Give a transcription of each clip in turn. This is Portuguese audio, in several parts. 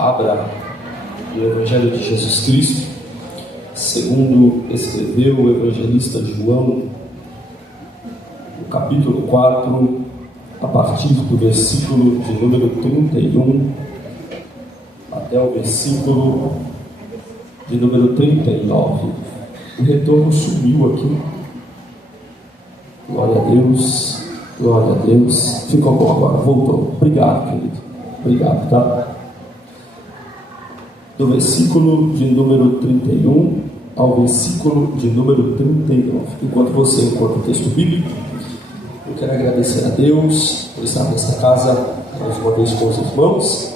Abra o Evangelho de Jesus Cristo, segundo escreveu o evangelista João, no capítulo 4, a partir do versículo de número 31 até o versículo de número 39. O retorno sumiu aqui. Glória a Deus, glória a Deus. Ficou bom agora, voltou. Obrigado, querido. Obrigado, tá? Do versículo de número 31 ao versículo de número 39. Enquanto você encontra o texto bíblico, eu quero agradecer a Deus por estar nesta casa mais uma vez com os irmãos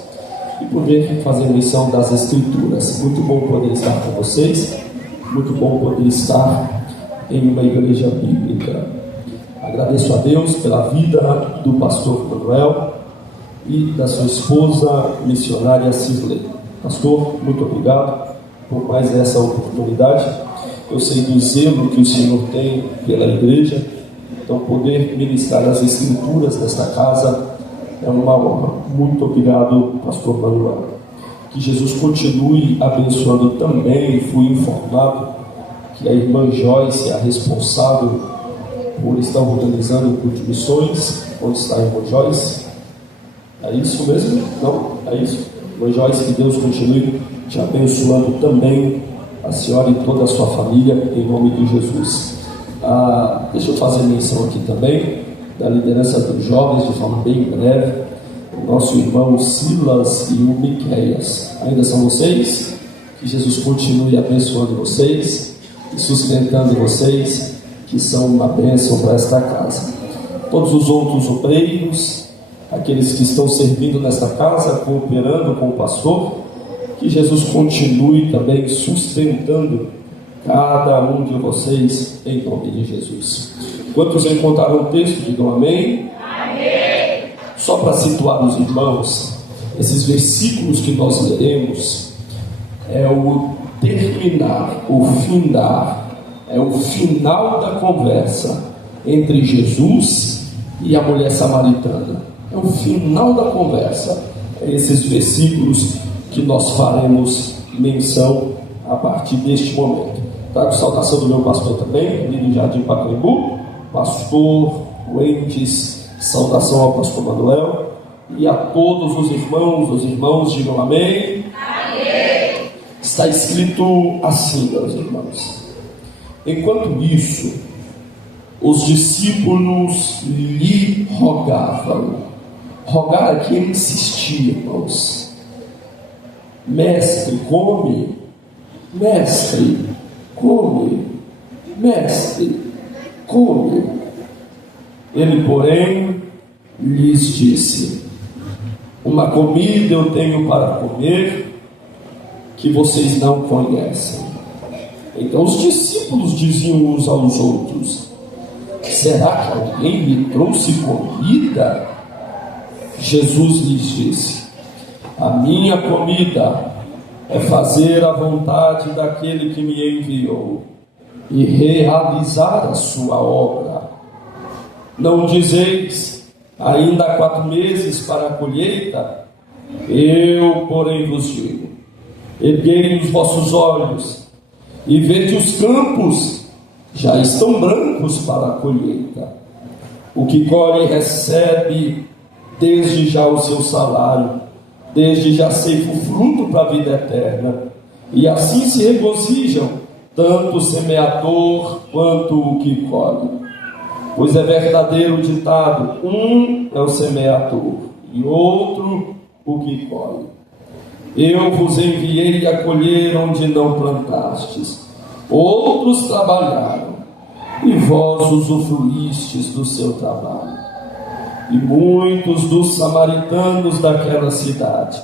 e por vir fazer menção das Escrituras. Muito bom poder estar com vocês, muito bom poder estar em uma igreja bíblica. Agradeço a Deus pela vida do pastor Manuel e da sua esposa missionária Cisley. Pastor, muito obrigado por mais essa oportunidade. Eu sei do zelo que o Senhor tem pela igreja, então poder ministrar as Escrituras desta casa é uma honra. Muito obrigado, pastor Manuel. Que Jesus continue abençoando também. Fui informado que a irmã Joyce é a responsável por estar organizando o culto de missões. Onde está a irmã Joyce? É isso mesmo? Não? É isso? Irmã Joyce, que Deus continue te abençoando também, a senhora e toda a sua família, em nome de Jesus. Deixa eu fazer menção aqui também da liderança dos jovens, de forma bem breve. O nosso irmão Silas e o Miqueias. Ainda são vocês? Que Jesus continue abençoando vocês e sustentando vocês, que são uma bênção para esta casa. Todos os outros obreiros, aqueles que estão servindo nesta casa, cooperando com o pastor, que Jesus continue também sustentando cada um de vocês, em nome de Jesus. Quantos encontraram o texto, digam amém. Amém. Só para situar os irmãos, esses versículos que nós leremos é o terminar, o findar, é o final da conversa entre Jesus e a mulher samaritana. É o final da conversa. É esses versículos que nós faremos menção a partir deste momento. Trago saudação do meu pastor também, ali do Jardim Pacaembu, pastor Wendes, saudação ao pastor Manuel e a todos os irmãos digam amém. Amém. Está escrito assim, meus irmãos: enquanto isso, os discípulos lhe rogavam. Rogar aqui é insistir, irmãos. Mestre, come. Mestre, come. Mestre, come. Ele, porém, lhes disse: uma comida eu tenho para comer que vocês não conhecem. Então os discípulos diziam uns aos outros: será que alguém lhe trouxe comida? Jesus lhes disse: a minha comida é fazer a vontade daquele que me enviou e realizar a sua obra. Não dizeis, ainda há 4 meses para a colheita? Eu, porém, vos digo: erguei os vossos olhos e vede os campos, já estão brancos para a colheita. O que colhe recebe desde já o seu salário, desde já ceifa o fruto para a vida eterna, e assim se regozijam tanto o semeador quanto o que colhe. Pois é verdadeiro o ditado: um é o semeador e outro o que colhe. Eu vos enviei a colher onde não plantastes, outros trabalharam e vós usufruístes do seu trabalho. E muitos dos samaritanos daquela cidade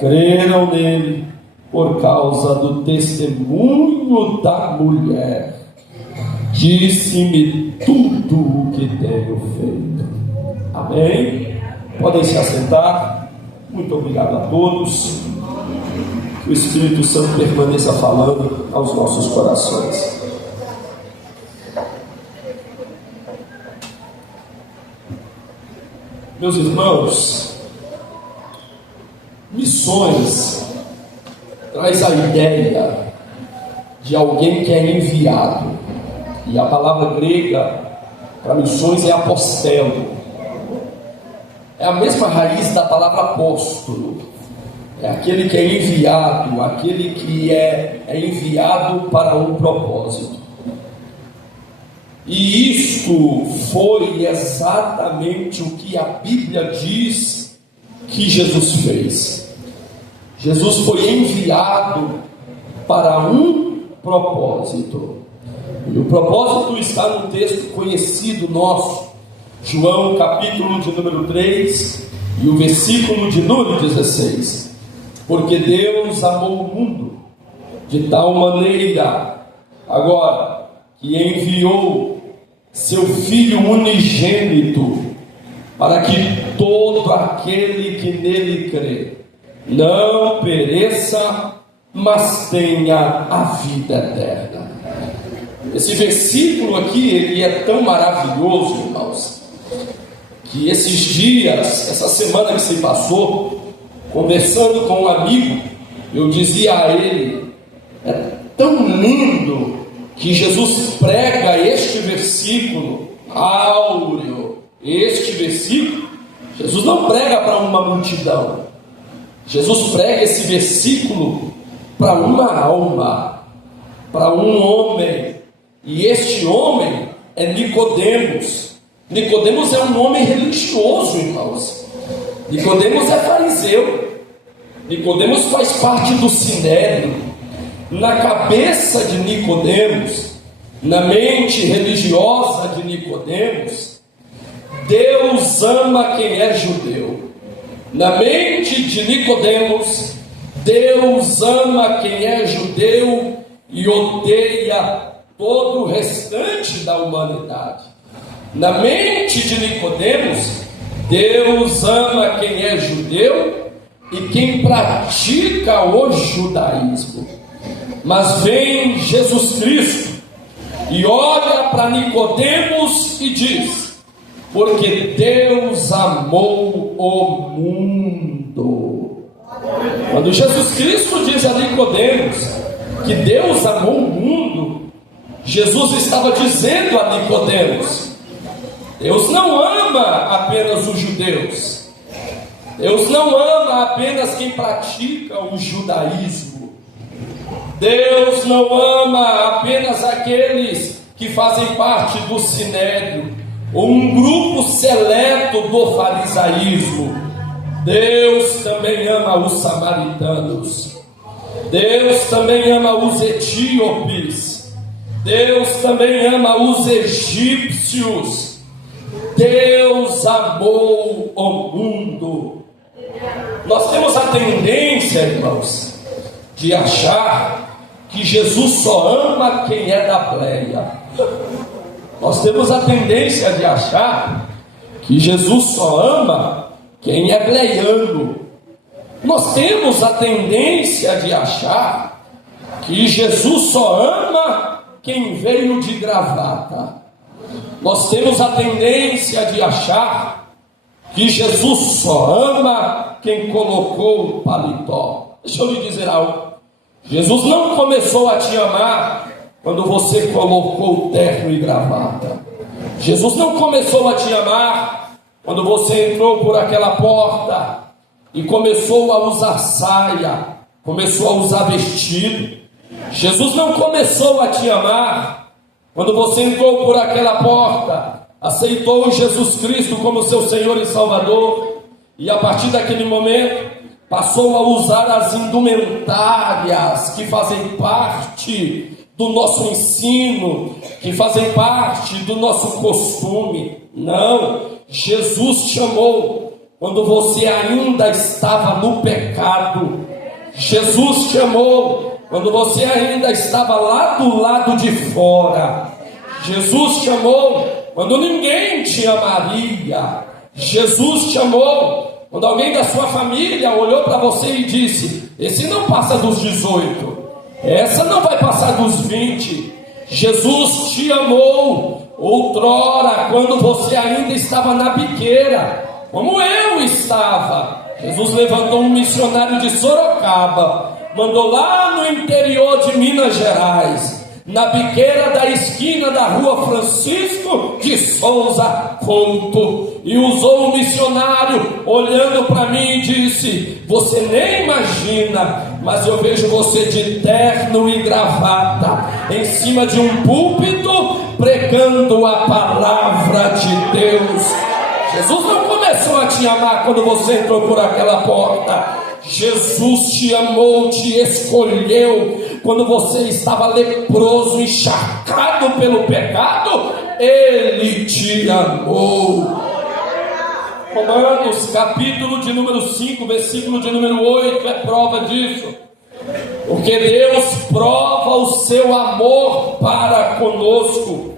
creram nele por causa do testemunho da mulher. Disse-me tudo o que tenho feito. Amém? Podem se assentar. Muito obrigado a todos. Que o Espírito Santo permaneça falando aos nossos corações. Meus irmãos, Missões traz a ideia de alguém que é enviado, e a palavra grega para missões é apostelo, é a mesma raiz da palavra apóstolo, é aquele que é enviado, aquele que é enviado para um propósito. E isto foi exatamente o que a Bíblia diz que Jesus fez. Jesus foi enviado para um propósito. E o propósito está no texto conhecido nosso, João capítulo de número 3 e o versículo de número 16. Porque Deus amou o mundo de tal maneira, agora, que enviou seu Filho unigênito, para que todo aquele que nele crê não pereça, mas tenha a vida eterna. Esse versículo aqui, ele é tão maravilhoso, irmãos, que esses dias, essa semana que se passou, conversando com um amigo, eu dizia a ele: é tão lindo que Jesus prega este versículo áureo. Este versículo, Jesus não prega para uma multidão, Jesus prega esse versículo para uma alma, para um homem, e este homem é Nicodemos. Nicodemos é um homem religioso, irmãos. Nicodemos é fariseu. Nicodemos faz parte do sinédrio. Na cabeça de Nicodemos, na mente religiosa de Nicodemos, Deus ama quem é judeu. Na mente de Nicodemos, Deus ama quem é judeu e odeia todo o restante da humanidade. Na mente de Nicodemos, Deus ama quem é judeu e quem pratica o judaísmo. Mas vem Jesus Cristo e olha para Nicodemos e diz: porque Deus amou o mundo. Quando Jesus Cristo diz a Nicodemos que Deus amou o mundo, Jesus estava dizendo a Nicodemos: Deus não ama apenas os judeus, Deus não ama apenas quem pratica o judaísmo, Deus não ama apenas aqueles que fazem parte do sinédrio, ou um grupo seleto do farisaísmo. Deus também ama os samaritanos, Deus também ama os etíopes, Deus também ama os egípcios. Deus amou o mundo. Nós temos a tendência, irmãos, de achar que Jesus só ama quem é da pleia. Nós temos a tendência de achar que Jesus só ama quem é pleiano. Nós temos a tendência de achar que Jesus só ama quem veio de gravata. Nós temos a tendência de achar que Jesus só ama quem colocou o paletó. Deixa eu lhe dizer algo: Jesus não começou a te amar quando você colocou o terno e gravata. Jesus não começou a te amar quando você entrou por aquela porta e começou a usar saia, começou a usar vestido. Jesus não começou a te amar quando você entrou por aquela porta, aceitou Jesus Cristo como seu Senhor e Salvador, e a partir daquele momento passou a usar as indumentárias que fazem parte do nosso ensino, que fazem parte do nosso costume. Não, Jesus te amou quando você ainda estava no pecado. Jesus te amou quando você ainda estava lá do lado de fora. Jesus te amou quando ninguém te amaria. Jesus te amou quando alguém da sua família olhou para você e disse: esse não passa dos 18, essa não vai passar dos 20. Jesus te amou outrora, quando você ainda estava na biqueira, como eu estava. Jesus levantou um missionário de Sorocaba, mandou lá no interior de Minas Gerais, na biqueira da esquina da rua Francisco de Souza Couto, e usou o missionário olhando para mim e disse: você nem imagina, mas eu vejo você de terno e gravata, em cima de um púlpito, pregando a palavra de Deus. Jesus não começou a te amar quando você entrou por aquela porta. Jesus te amou, te escolheu quando você estava leproso, encharcado pelo pecado. Ele te amou. Romanos, capítulo de número 5, versículo de número 8 é prova disso. Porque Deus prova o seu amor para conosco,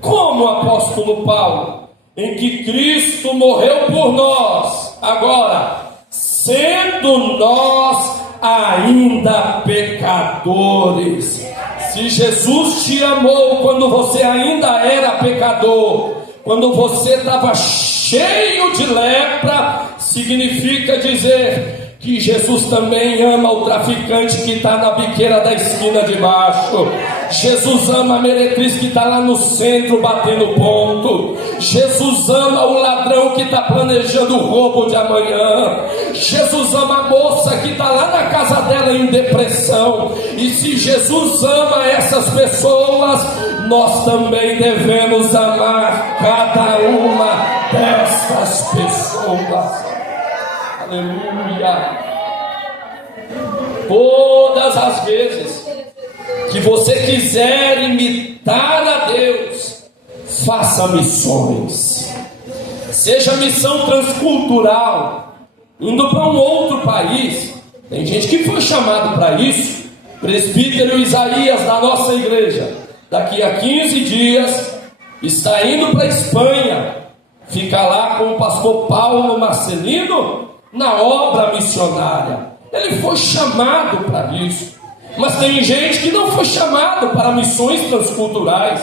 como o apóstolo Paulo, em que Cristo morreu por nós, agora, sendo nós ainda pecadores. Se Jesus te amou quando você ainda era pecador, quando você estava cheio de lepra, significa dizer que Jesus também ama o traficante que está na biqueira da esquina de baixo. Jesus ama a meretriz que está lá no centro batendo ponto. Jesus ama o ladrão que está planejando o roubo de amanhã. Jesus ama a moça que está lá na casa dela em depressão. E se Jesus ama essas pessoas, nós também devemos amar cada uma dessas pessoas. Aleluia. Todas as vezes que você quiser imitar a Deus, faça missões. Seja missão transcultural, indo para um outro país. Tem gente que foi chamado para isso. Presbítero Isaías da nossa igreja, daqui a 15 dias, está indo para a Espanha. Fica lá com o pastor Paulo Marcelino na obra missionária. Ele foi chamado para isso. Mas tem gente que não foi chamado para missões transculturais,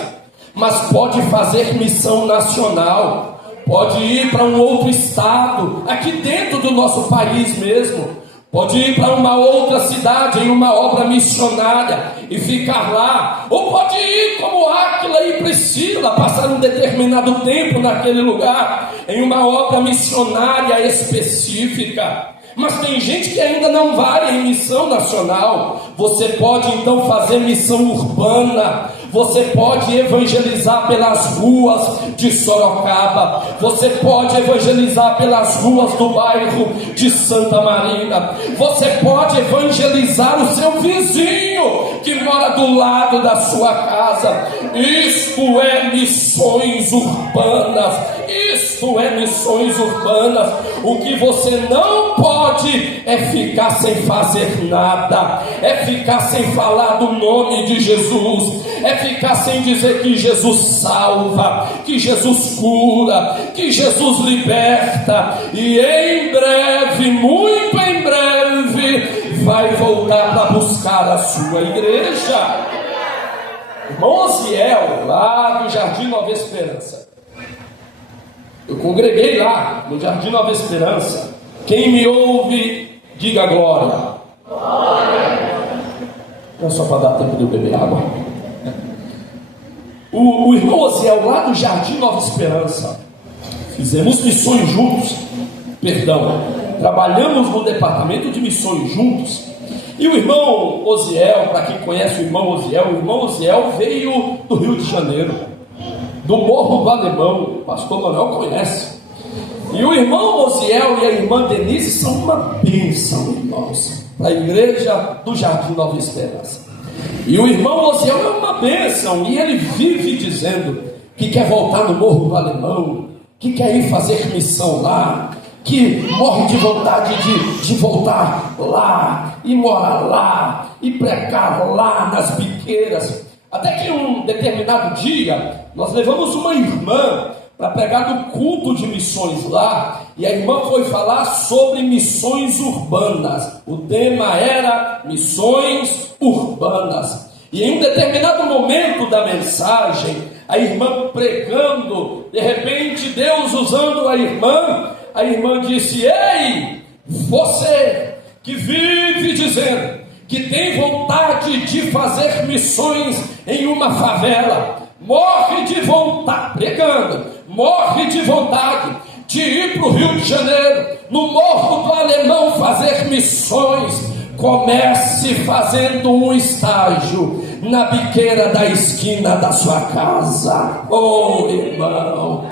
mas pode fazer missão nacional, pode ir para um outro estado, aqui dentro do nosso país mesmo, pode ir para uma outra cidade em uma obra missionária e ficar lá, ou pode ir como Áquila e Priscila, passar um determinado tempo naquele lugar, em uma obra missionária específica. Mas tem gente que ainda não vai em missão nacional. Você pode então fazer missão urbana. Você pode evangelizar pelas ruas de Sorocaba. Você pode evangelizar pelas ruas do bairro de Santa Marina. Você pode evangelizar o seu vizinho que mora do lado da sua casa. Isto é missões urbanas. Isto é missões urbanas. O que você não pode é ficar sem fazer nada, é ficar sem falar do nome de Jesus, é ficar sem dizer que Jesus salva, que Jesus cura, que Jesus liberta. E em breve, muito em breve, vai voltar para buscar a sua igreja. Irmão Osiel, lá do Jardim Nova Esperança, eu congreguei lá no Jardim Nova Esperança. Quem me ouve, diga glória. Não é só para dar tempo de eu beber água. O irmão Osiel, lá do Jardim Nova Esperança, fizemos missões juntos. Trabalhamos no departamento de missões juntos. E o irmão Osiel, para quem conhece o irmão Osiel veio do Rio de Janeiro, do Morro do Alemão. O pastor Manuel conhece. E o irmão Osiel e a irmã Denise são uma bênção, irmãos, para a igreja do Jardim Nova Esperança. E o irmão Osiel é uma bênção, e ele vive dizendo que quer voltar no Morro do Alemão, que quer ir fazer missão lá, que morre de vontade de voltar lá, e morar lá, e pregar lá nas biqueiras. Até que um determinado dia, nós levamos uma irmã para pregar no culto de missões lá, e a irmã foi falar sobre missões urbanas. O tema era missões urbanas. E em um determinado momento da mensagem, a irmã pregando, de repente Deus usando a irmã disse: ei, Você que vive dizendo que tem vontade de fazer missões em uma favela, morre de vontade, pregando, morre de vontade de ir para o Rio de Janeiro, no Morro do Alemão, fazer missões. Comece fazendo um estágio na biqueira da esquina da sua casa. Oh, irmão,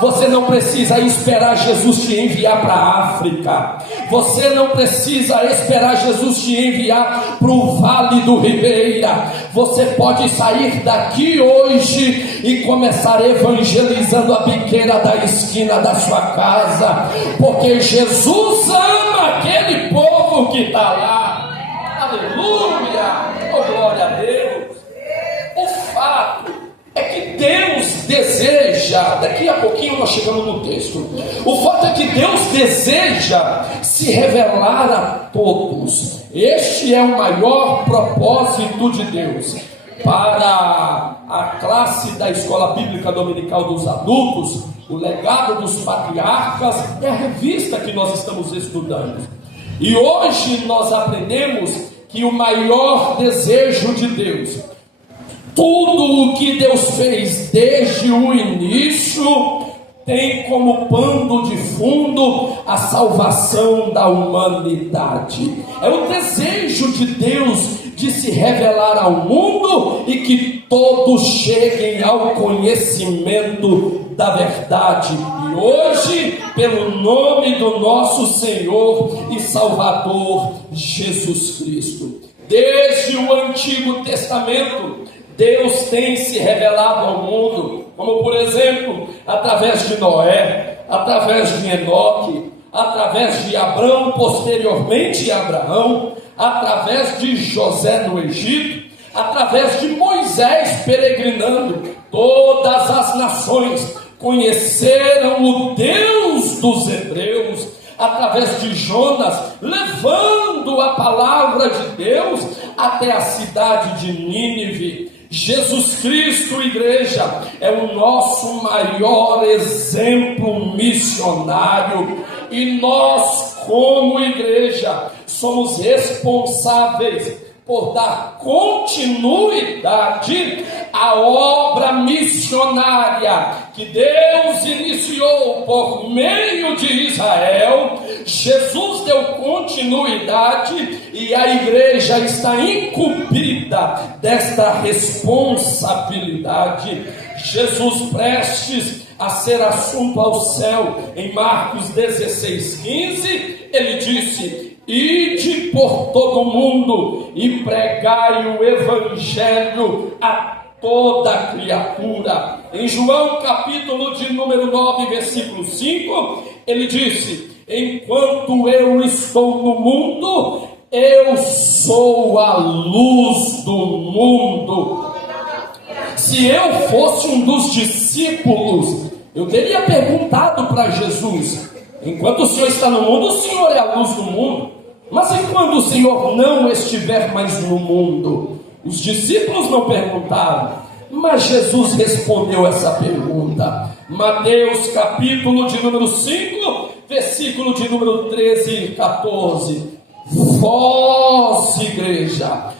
você não precisa esperar Jesus te enviar para a África. Você não precisa esperar Jesus te enviar para o Vale do Ribeira. Você pode sair daqui hoje e começar evangelizando a biqueira da esquina da sua casa, porque Jesus ama aquele povo que está lá. Aleluia, oh glória a Deus. O fato é que Deus deseja, daqui a pouquinho nós chegamos no texto, o fato é que Deus deseja se revelar a todos. Este é o maior propósito de Deus. Para a classe da Escola Bíblica Dominical dos Adultos, o Legado dos Patriarcas é a revista que nós estamos estudando. E hoje nós aprendemos que o maior desejo de Deus, tudo o que Deus fez desde o início, tem como pano de fundo a salvação da humanidade. É o desejo de Deus de se revelar ao mundo e que todos cheguem ao conhecimento da verdade. E hoje, pelo nome do nosso Senhor e Salvador Jesus Cristo, desde o Antigo Testamento, Deus tem se revelado ao mundo, como por exemplo, através de Noé, através de Enoque, através de Abraão, posteriormente Abraão, através de José no Egito, através de Moisés peregrinando. Todas as nações conheceram o Deus dos hebreus, através de Jonas, levando a palavra de Deus até a cidade de Nínive. Jesus Cristo, igreja, é o nosso maior exemplo missionário, e nós, como igreja, somos responsáveis por dar continuidade à obra missionária que Deus iniciou por meio de Israel. Jesus deu continuidade e a igreja está incumbida desta responsabilidade. Jesus, prestes a ser assunto ao céu, em Marcos 16:15, ele disse: ide por todo o mundo e pregai o evangelho a toda criatura. Em João capítulo de número 9, versículo 5, ele disse: enquanto eu estou no mundo, eu sou a luz do mundo. Se eu fosse um dos discípulos, eu teria perguntado para Jesus: enquanto o Senhor está no mundo, o Senhor é a luz do mundo. Mas e quando o Senhor não estiver mais no mundo? Os discípulos não perguntaram, mas Jesus respondeu essa pergunta. Mateus capítulo de número 5, versículo de número 13 e 14. Vós, igreja,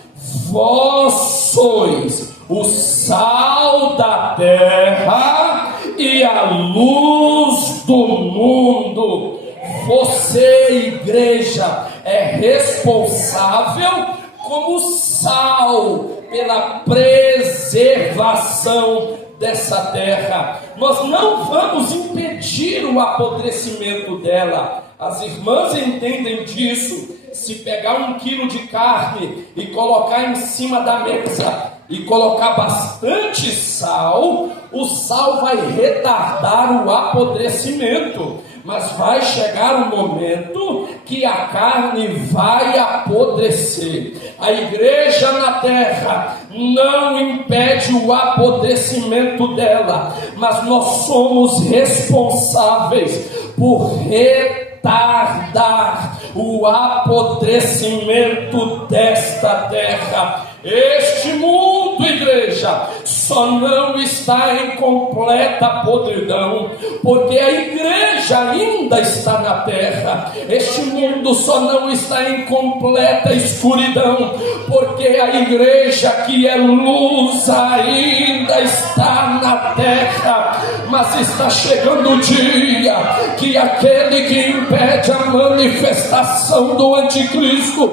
vós sois o sal da terra e a luz do mundo. Você, igreja, é responsável como sal pela preservação dessa terra. Nós não vamos impedir o apodrecimento dela. As irmãs entendem disso. Se pegar 1 quilo de carne e colocar em cima da mesa e colocar bastante sal, o sal vai retardar o apodrecimento, mas vai chegar um momento que a carne vai apodrecer. A igreja na terra não impede o apodrecimento dela, mas nós somos responsáveis por retardar o apodrecimento desta terra. Este mundo, igreja, só não está em completa podridão, porque a igreja ainda está na terra. Este mundo só não está em completa escuridão, porque a igreja que é luz ainda está na terra. Mas está chegando o dia que aquele que impede a manifestação do anticristo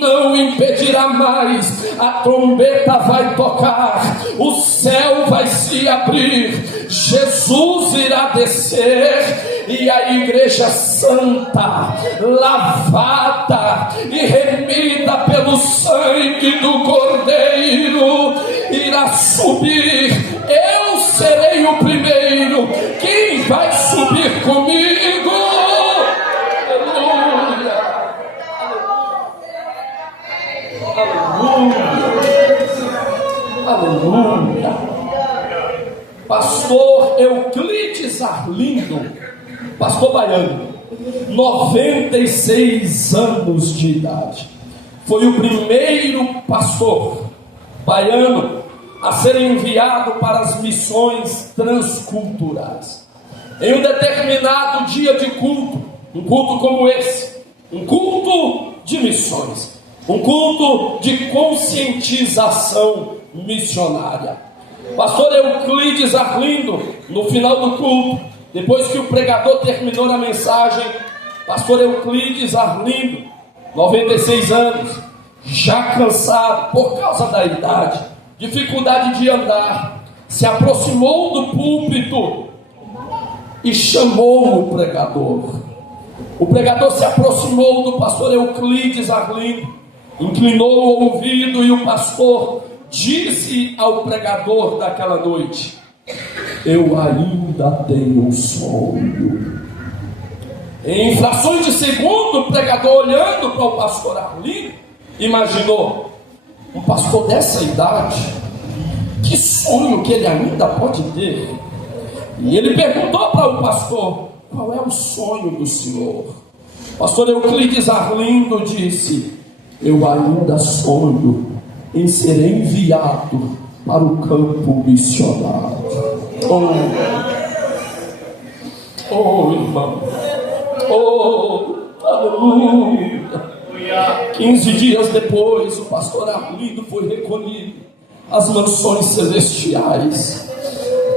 não impedirá mais. A trombeta vai tocar, o céu vai se abrir, Jesus irá descer, e a igreja santa, lavada e remida pelo sangue do Cordeiro, irá subir. Eu serei o primeiro. Quem vai subir comigo? Aleluia! Aleluia! Aleluia! Pastor Euclides Arlindo, pastor baiano, 96 anos de idade, foi o primeiro pastor baiano a ser enviado para as missões transculturais. Em um determinado dia de culto, um culto como esse, um culto de missões, um culto de conscientização missionária, pastor Euclides Arlindo, no final do culto, depois que o pregador terminou a mensagem, pastor Euclides Arlindo, 96 anos, já cansado por causa da idade, dificuldade de andar, se aproximou do púlpito e chamou o pregador. O pregador se aproximou do pastor Euclides Arlindo, inclinou o ouvido, e o pastor disse ao pregador daquela noite: eu ainda tenho um sonho. Em frações de segundo, o pregador, olhando para o pastor Arlindo, imaginou: um pastor dessa idade, que sonho que ele ainda pode ter? E ele perguntou para o pastor: qual é o sonho do senhor? O pastor Euclides Arlindo disse: eu ainda sonho em ser enviado para o campo missionário. Oh irmão, aleluia. 15 dias depois, o pastor Arlindo foi recolhido às mansões celestiais.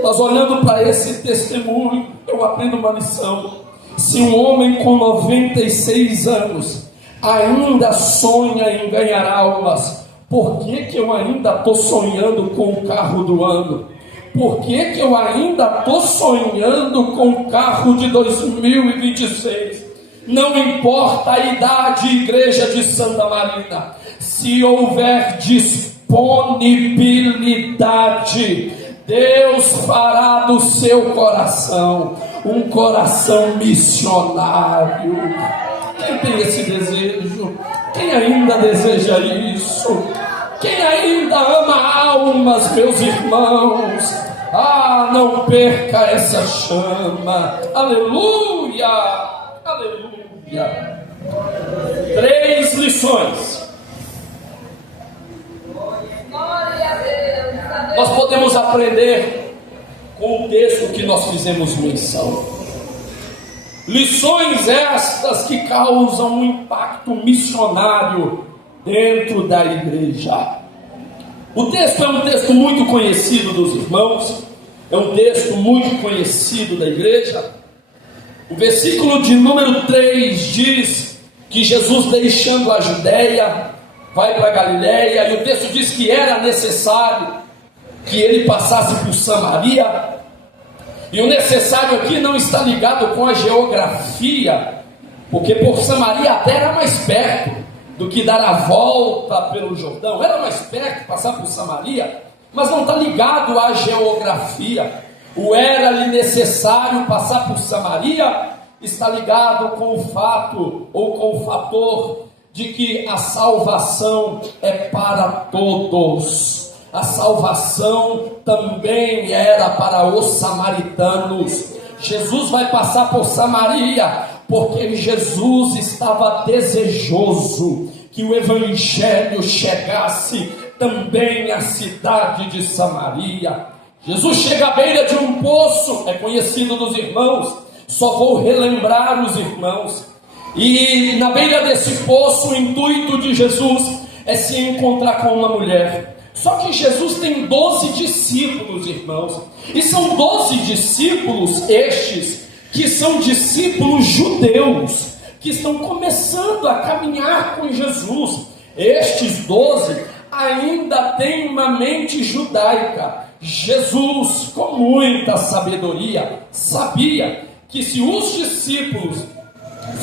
Nós, olhando para esse testemunho, eu aprendo uma lição. Se um homem com 96 anos ainda sonha em ganhar almas, por que eu ainda estou sonhando com o carro do ano? Por que eu ainda estou sonhando com o carro de 2026? Não importa a idade, igreja de Santa Marina, se houver disponibilidade, Deus fará do seu coração um coração missionário. Quem tem esse desejo? Quem ainda deseja isso? Quem ainda ama almas, meus irmãos? Não perca essa chama. Aleluia! Aleluia! 3 lições nós podemos aprender com o texto que nós fizemos menção. Lições estas que causam um impacto missionário dentro da igreja. O texto é um texto muito conhecido dos irmãos, é um texto muito conhecido da igreja. O versículo de número 3 diz que Jesus, deixando a Judéia, vai para a Galiléia, e o texto diz que era necessário que ele passasse por Samaria. E o necessário aqui não está ligado com a geografia, porque por Samaria até era mais perto do que dar a volta pelo Jordão. Era mais perto passar por Samaria, mas não está ligado à geografia. O era-lhe necessário passar por Samaria está ligado com o fato, ou com o fator, de que a salvação é para todos. A salvação também era para os samaritanos. Jesus vai passar por Samaria, porque Jesus estava desejoso que o evangelho chegasse também a cidade de Samaria. Jesus chega à beira de um poço, é conhecido dos irmãos, só vou relembrar os irmãos. E na beira desse poço, o intuito de Jesus é se encontrar com uma mulher. Só que Jesus tem 12 discípulos, irmãos, e são 12 discípulos estes que são discípulos judeus, que estão começando a caminhar com Jesus. Estes 12 ainda têm uma mente judaica. Jesus, com muita sabedoria, sabia que se os discípulos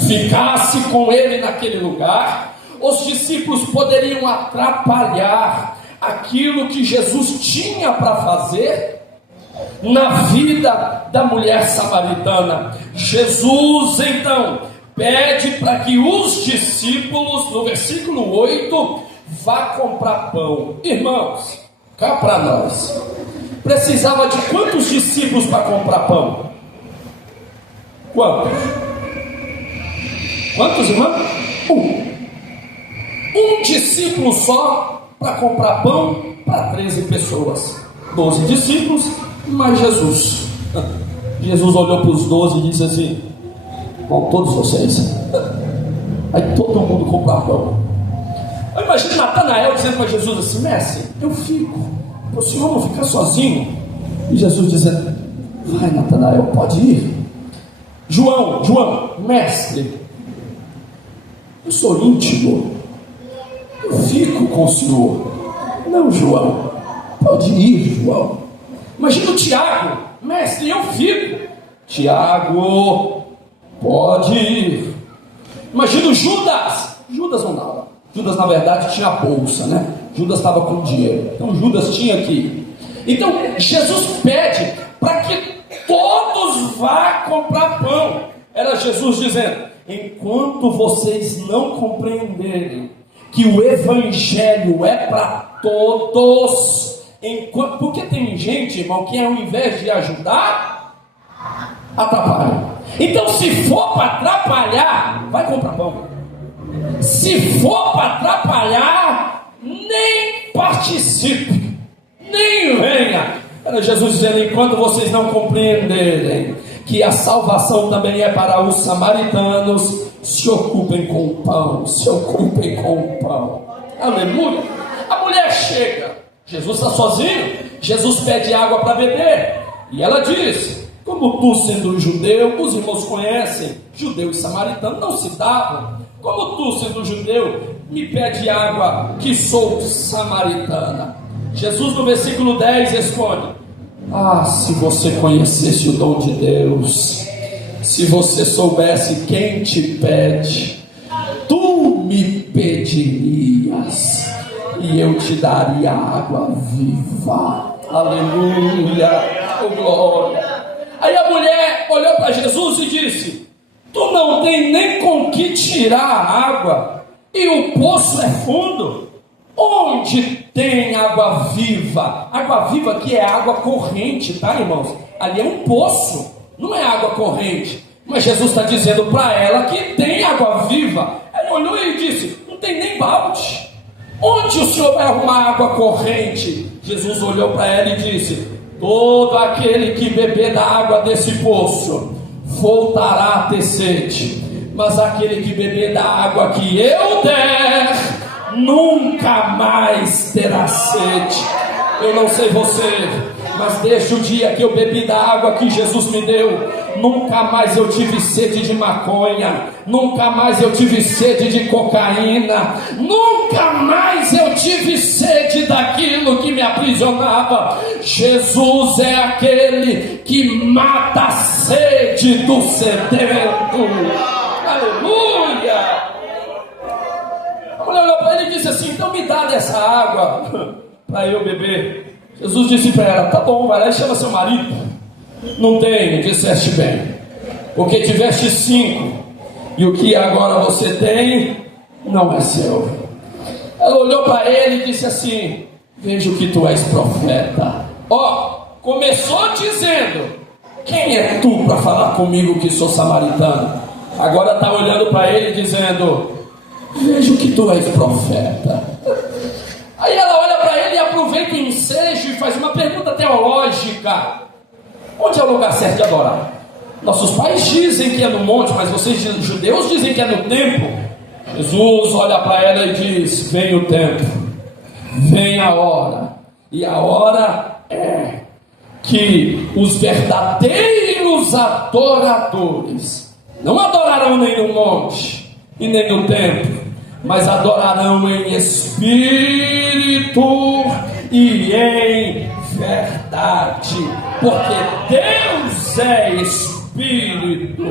ficassem com ele naquele lugar, os discípulos poderiam atrapalhar aquilo que Jesus tinha para fazer na vida da mulher samaritana. Jesus então pede para que os discípulos, no versículo 8, vá comprar pão. Irmãos, cá para nós, precisava de quantos discípulos para comprar pão? Quantos, irmãos? Um discípulo só para comprar pão para 13 pessoas. 12 discípulos, mais Jesus. Jesus olhou para os 12 e disse assim: bom, todos vocês. Aí todo mundo comprar pão. Eu imagino Natanael dizendo para Jesus assim: mestre, eu fico, o senhor não ficar sozinho? E Jesus dizendo: vai, Natanael, pode ir. João, mestre, eu sou íntimo, eu fico com o senhor. Não, João, pode ir, João. Imagina o Tiago: mestre, eu fico. Tiago, pode ir. Imagina o Judas não dava. Judas na verdade tinha a bolsa, né? Judas estava com dinheiro, então Judas tinha que ir. Então Jesus pede para que todos vá comprar pão. Era Jesus dizendo: enquanto vocês não compreenderem que o evangelho é para todos, porque tem gente, irmão, que ao invés de ajudar, atrapalha. Então se for para atrapalhar, vai comprar pão. Se for para atrapalhar, nem participe, nem venha. Era Jesus dizendo: enquanto vocês não compreenderem que a salvação também é para os samaritanos, se ocupem com o pão, se ocupem com o pão. Aleluia. A mulher chega, Jesus está sozinho, Jesus pede água para beber, e ela diz: como tu sendo judeu, os irmãos conhecem, judeu e samaritano não se davam. Como tu sendo judeu, me pede água, que sou samaritana. Jesus no versículo 10 responde: ah, se você conhecesse o dom de Deus, se você soubesse quem te pede, tu me pedirias e eu te daria água viva. Aleluia, oh glória. Aí a mulher olhou para Jesus e disse: tu não tem nem com que tirar a água, e o poço é fundo. Onde tem água viva? Água viva aqui é água corrente, tá, irmãos? Ali é um poço, não é água corrente. Mas Jesus está dizendo para ela que tem água viva. Ela olhou e disse: não tem nem balde. Onde o senhor vai arrumar água corrente? Jesus olhou para ela e disse: todo aquele que beber da água desse poço voltará a ter sede, mas aquele que beber da água que eu der, nunca mais terá sede. Eu não sei você, mas desde o dia que eu bebi da água que Jesus me deu, nunca mais eu tive sede de maconha, nunca mais eu tive sede de cocaína, nunca mais eu tive sede daquilo que me aprisionava. Jesus é aquele que mata a sede do sedento. Aleluia! A mulher olhou para ele e disse assim: então me dá dessa água para eu beber. Jesus disse para ela: tá bom, vai lá e chama seu marido. Não tem, disseste bem, porque tiveste 5, e o que agora você tem não é seu. Ela olhou para ele e disse assim: vejo que tu és profeta. Começou dizendo: quem é tu para falar comigo que sou samaritano? Agora está olhando para ele dizendo: vejo que tu és profeta. Aí ela olha para teológica. Onde é o lugar certo de adorar? Nossos pais dizem que é no monte, mas vocês judeus dizem que é no templo. Jesus olha para ela e diz: vem o tempo, vem a hora, e a hora é que os verdadeiros adoradores não adorarão nem no monte e nem no templo, mas adorarão em espírito e em verdade, porque Deus é espírito.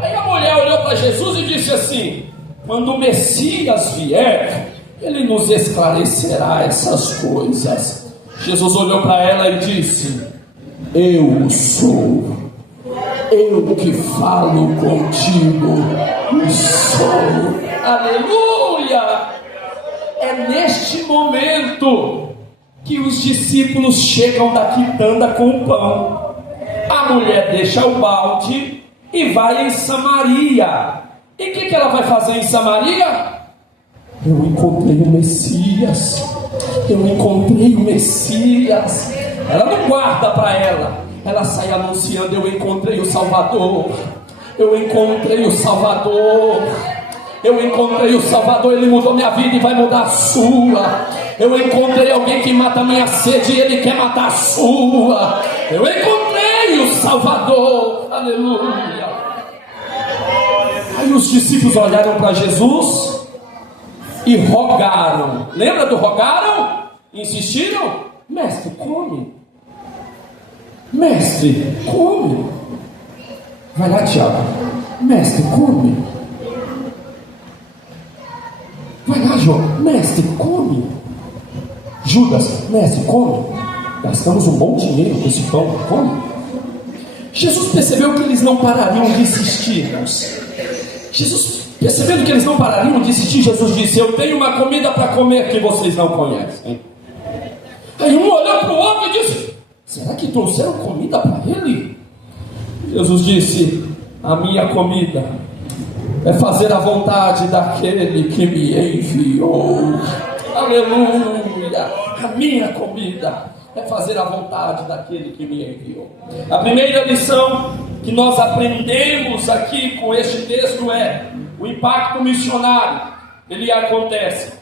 Aí a mulher olhou para Jesus e disse assim: quando o Messias vier, ele nos esclarecerá essas coisas. Jesus olhou para ela e disse: eu sou, eu que falo contigo, sou. Aleluia! É neste momento que os discípulos chegam da quitanda com o pão. A mulher deixa o balde e vai em Samaria. E o que ela vai fazer em Samaria? Eu encontrei o Messias. Eu encontrei o Messias. Ela não guarda para ela. Ela sai anunciando: eu encontrei o Salvador. Eu encontrei o Salvador. Eu encontrei o Salvador. Ele mudou minha vida e vai mudar a sua. Eu encontrei alguém que mata a minha sede e ele quer matar a sua. Eu encontrei o Salvador. Aleluia. Aí os discípulos olharam para Jesus e rogaram. Lembra do rogaram? Insistiram: mestre, come. Mestre, come. Vai lá, Tiago. Mestre, come. Vai lá, João. Mestre, come. Judas, mestre, come. Gastamos um bom dinheiro com esse pão. Come. Jesus percebeu que eles não parariam de insistir. Jesus, percebendo que eles não parariam de insistir, Jesus disse: eu tenho uma comida para comer que vocês não conhecem. Aí um olhou para o outro e disse: será que trouxeram comida para ele? Jesus disse: a minha comida é fazer a vontade daquele que me enviou. Aleluia! A minha comida é fazer a vontade daquele que me enviou. A primeira lição que nós aprendemos aqui com este texto é: o impacto missionário, ele acontece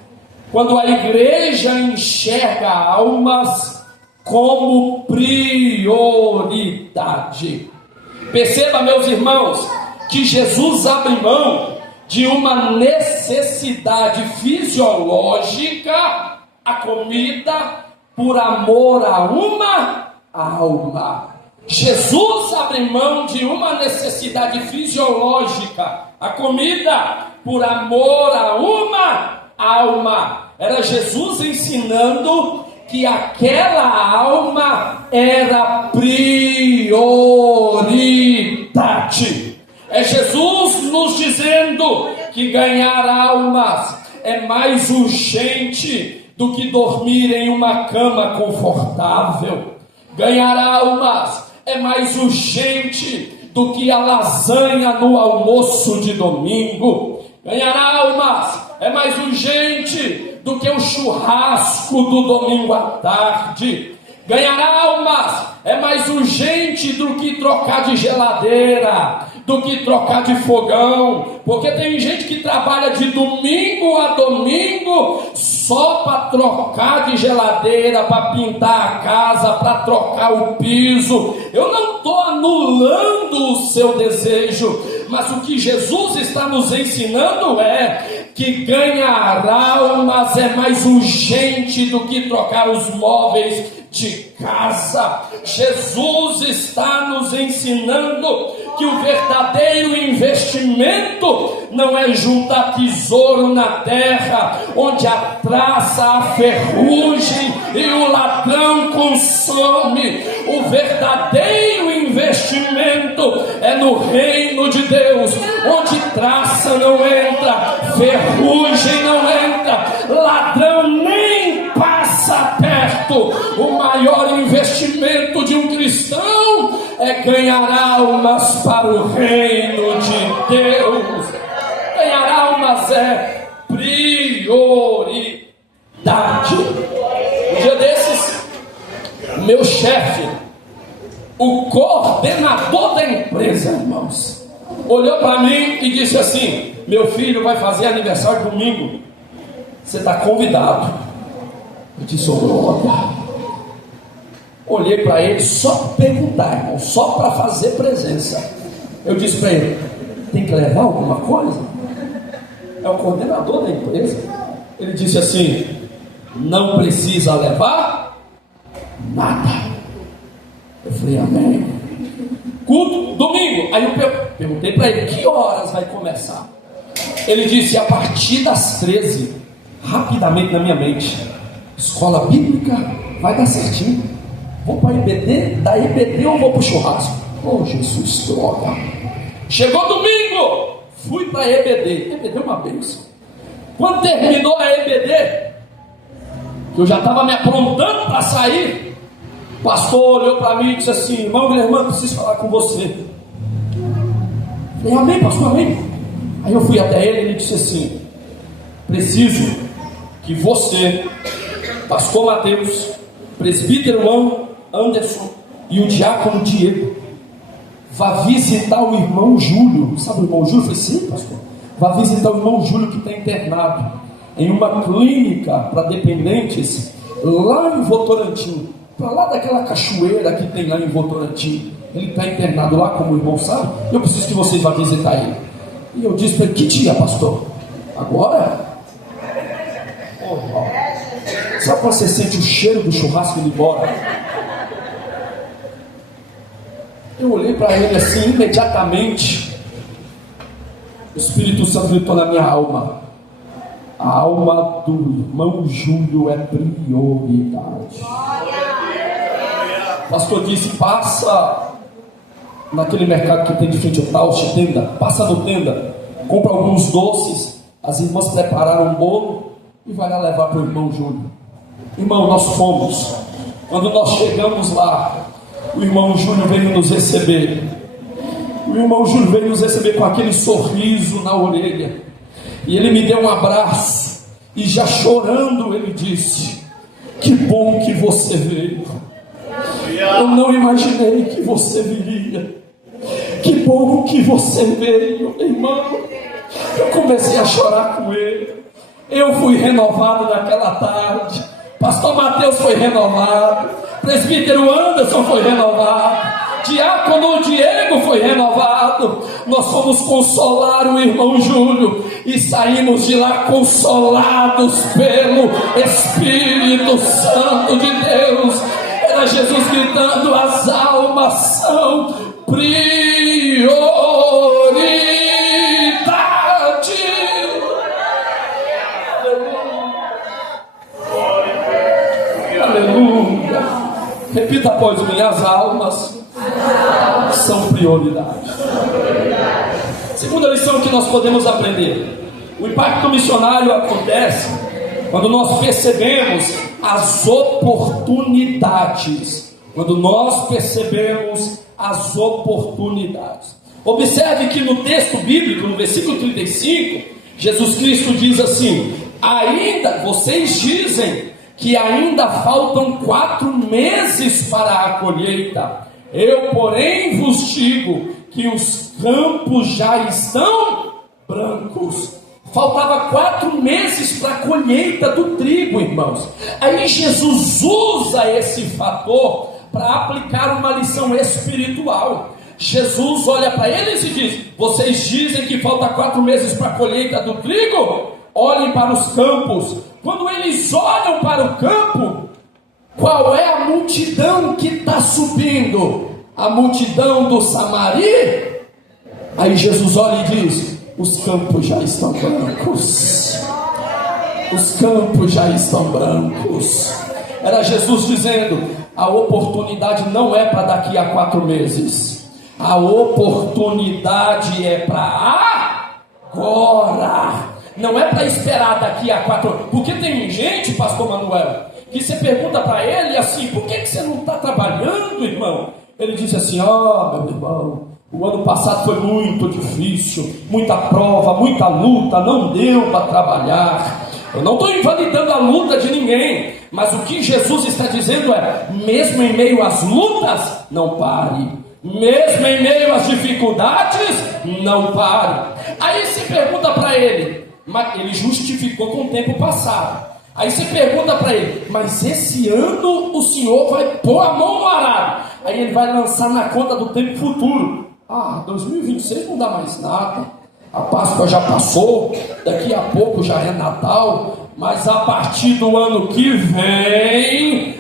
quando a igreja enxerga almas como prioridade. Perceba, meus irmãos, que Jesus abre mão de uma necessidade fisiológica, a comida, por amor a uma alma. Jesus abre mão de uma necessidade fisiológica, a comida, por amor a uma alma. Era Jesus ensinando que aquela alma era prioridade. É Jesus nos dizendo que ganhar almas é mais urgente do que dormir em uma cama confortável. Ganhar almas é mais urgente do que a lasanha no almoço de domingo. Ganhar almas é mais urgente do que o churrasco do domingo à tarde. Ganhar almas é mais urgente do que trocar de geladeira, do que trocar de fogão, porque tem gente que trabalha de domingo a domingo só para trocar de geladeira, para pintar a casa, para trocar o piso. Eu não estou anulando o seu desejo, mas o que Jesus está nos ensinando é que ganhar almas é mais urgente do que trocar os móveis de casa. Jesus está nos ensinando que o verdadeiro investimento não é juntar tesouro na terra, onde a traça, a ferrugem e o ladrão consome. O verdadeiro investimento é no reino de Deus, onde traça não entra, ferrugem não entra, ladrão nem passa perto. O maior investimento de um cristão é ganhar almas para o reino de Deus. Ganhar almas é prioridade. Um dia desses, meu chefe, o coordenador da empresa, irmãos, olhou para mim e disse assim: meu filho vai fazer aniversário domingo, você está convidado. Eu disse: oh, glória. Olhei para ele só para perguntar, irmão, só para fazer presença. Eu disse para ele: tem que levar alguma coisa? É o coordenador da empresa. Ele disse assim: não precisa levar nada. Eu falei: amém. Culto domingo. Aí eu perguntei para ele: que horas vai começar? Ele disse: a partir das 13. Rapidamente na minha mente: escola bíblica, vai dar certinho. Vou para a EBD, da EBD eu vou para o churrasco. Oh, Jesus, droga. Chegou domingo, fui para a EBD. EBD é uma bênção. Quando terminou a EBD, que eu já estava me aprontando para sair, o pastor olhou para mim e disse assim: irmão Guilherme, preciso falar com você. Falei: amém, pastor, amém. Aí eu fui até ele e ele disse assim: preciso que você, pastor Mateus, presbítero Anderson e o diácono Diego, vá visitar o irmão Júlio. Sabe o irmão Júlio? Eu falei: sim, pastor. Vá visitar o irmão Júlio, que está internado em uma clínica para dependentes lá em Votorantim, para lá daquela cachoeira que tem lá em Votorantim. Ele está internado lá, como o irmão sabe. Eu preciso que vocês vá visitar ele. E eu disse para ele: que dia, pastor? Agora? Oh, sabe quando você sente o cheiro do churrasco indo embora? Eu olhei para ele assim, imediatamente o Espírito Santo gritou na minha alma: a alma do irmão Júlio é prioridade. O pastor disse: passa naquele mercado que tem de frente ao Tausch, tenda, passa no tenda, compra alguns doces, as irmãs prepararam um bolo e vai lá levar para o irmão Júlio. Irmão, nós fomos. Quando nós chegamos lá, o irmão Júlio veio nos receber. O irmão Júlio veio nos receber com aquele sorriso na orelha. E ele me deu um abraço. E já chorando ele disse: que bom que você veio. Eu não imaginei que você viria. Que bom que você veio, irmão. Eu comecei a chorar com ele. Eu fui renovado naquela tarde. Pastor Mateus foi renovado. Presbítero Anderson foi renovado. Diácono Diego foi renovado. Nós fomos consolar o irmão Júlio e saímos de lá consolados pelo Espírito Santo de Deus. Era Jesus gritando: as almas são prioridade. Aleluia. Repita após mim: as almas são prioridade. Segunda lição que nós podemos aprender: o impacto missionário acontece quando nós percebemos as oportunidades. Quando nós percebemos as oportunidades. Observe que no texto bíblico, no versículo 35, Jesus Cristo diz assim: ainda, vocês dizem que ainda faltam 4 meses para a colheita. Eu, porém, vos digo que os campos já estão brancos. Faltava 4 meses para a colheita do trigo, irmãos. Aí Jesus usa esse fator para aplicar uma lição espiritual. Jesus olha para eles e diz: vocês dizem que falta 4 meses para a colheita do trigo? Olhem para os campos. Quando eles olham para o campo, qual é a multidão que está subindo? A multidão do Samari? Aí Jesus olha e diz: os campos já estão brancos. Os campos já estão brancos. Era Jesus dizendo: a oportunidade não é para daqui a 4 meses. A oportunidade é para agora. Não é para esperar daqui a 4. Porque tem gente, pastor Manuel, que você pergunta para ele assim: por que você não está trabalhando, irmão? Ele diz assim: meu irmão, o ano passado foi muito difícil, muita prova, muita luta, não deu para trabalhar. Eu não estou invalidando a luta de ninguém, mas o que Jesus está dizendo é: mesmo em meio às lutas, não pare. Mesmo em meio às dificuldades, não pare. Aí você pergunta para ele, mas ele justificou com o tempo passado. Aí você pergunta para ele, mas esse ano o senhor vai pôr a mão no arado? Aí ele vai lançar na conta do tempo futuro. 2026 não dá mais nada. A Páscoa já passou, daqui a pouco já é Natal, mas a partir do ano que vem,